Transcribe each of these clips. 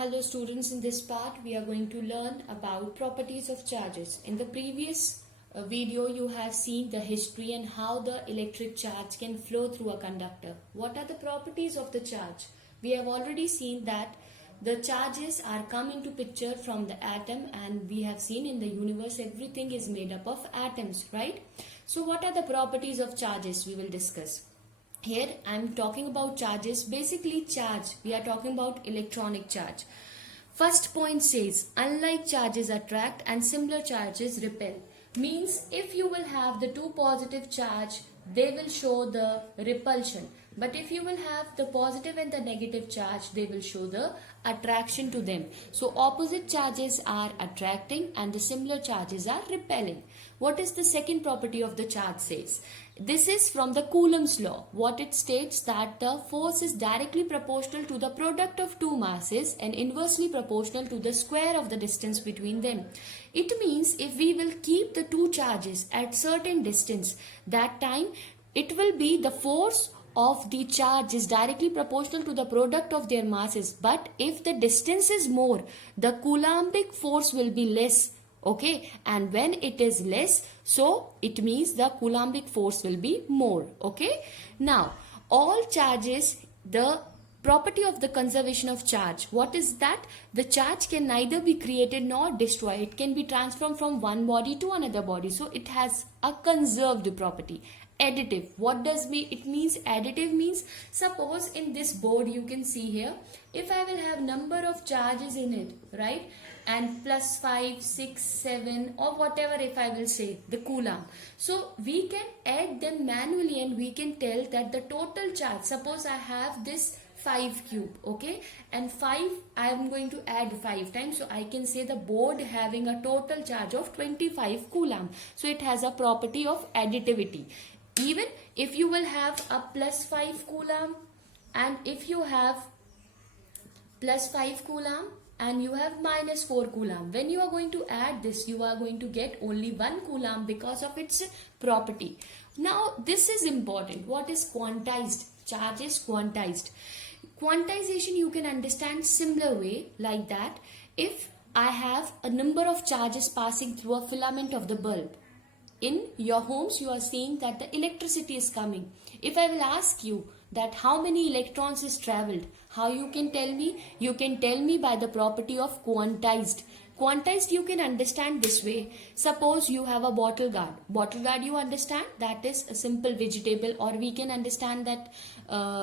Hello students, in this part we are going to learn about properties of charges. In the previous video you have seen the history and how the electric charge can flow through a conductor. What are the properties of the charge? We have already seen that the charges are come into picture from the atom, and we have seen in the universe everything is made up of atoms, right? So what are the properties of charges we will discuss. Here I am talking about charges. Basically charge, we are talking about electronic charge. First point says, unlike charges attract and similar charges repel. Means if you will have the two positive charge, they will show the repulsion. But if you will have the positive and the negative charge, they will show the attraction to them. So opposite charges are attracting and the similar charges are repelling. What is the second property of the charge says? This is from the Coulomb's law. What it states that the force is directly proportional to the product of two masses and inversely proportional to the square of the distance between them. It means if we will keep the two charges at certain distance, that time it will be the force of the charge is directly proportional to the product of their masses. But if the distance is more, the Coulombic force will be less. Okay, and when it is less, so it means the Coulombic force will be more. Okay, now all charges, the property of the conservation of charge, what is that? The charge can neither be created nor destroyed. It can be transformed from one body to another body, so it has a conserved property. Additive, what does it means? Additive means, suppose in this board you can see here, if I will have number of charges in it, right, and plus 5, 6, 7 or whatever, if I will say the coulomb, so we can add them manually and we can tell that the total charge, suppose I have this 5 cube, okay, and 5 I am going to add 5 times, so I can say the board having a total charge of 25 coulomb. So it has a property of additivity. Even if you will have a plus 5 coulomb and if you have plus 5 coulomb and you have minus 4 coulomb, when you are going to add this, you are going to get only 1 coulomb because of its property. Now this is important. What is quantized? Charge is quantized. Quantization you can understand similar way, like that if I have a number of charges passing through a filament of the bulb. In your homes you are seeing that the electricity is coming. If I will ask you that how many electrons is traveled, how you can tell me? You can tell me by the property of quantized. Quantized you can understand this way. Suppose you have a bottle guard. Bottle guard you understand, that is a simple vegetable, or we can understand that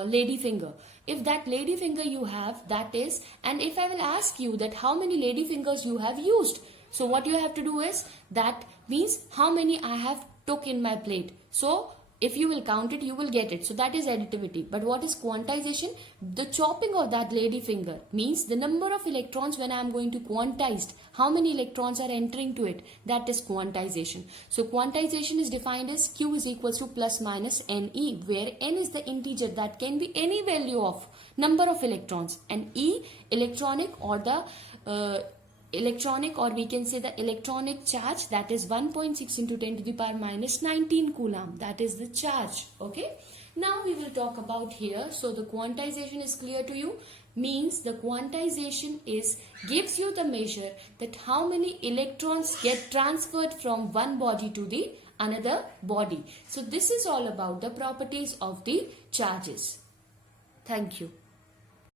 lady finger. If that lady finger you have, that is, and if I will ask you that how many lady fingers you have used, so what you have to do is, that means how many I have took in my plate. So if you will count it, you will get it. So that is additivity. But what is quantization? The chopping of that lady finger means the number of electrons when I am going to quantized, how many electrons are entering to it. That is quantization. So quantization is defined as Q is equals to plus minus NE, where N is the integer that can be any value of number of electrons, and E electronic or the electronic, or we can say the electronic charge, that is 1.6 into 10 to the power minus 19 coulomb. That is the charge. Okay, now we will talk about here. So the quantization is clear to you. Means the quantization is gives you the measure that how many electrons get transferred from one body to the another body. So this is all about the properties of the charges. Thank you.